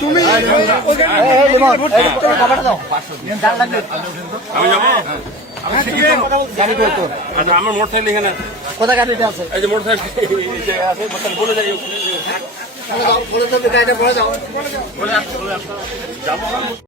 তুমি আমার মোটরসাইকেল এখানে কোথায় গাড়িটা আছে? এই যে মোটরসাইকেল আছে বলে যাই বলে যাও, গাড়িটা বলে যাও। বলে যাবো।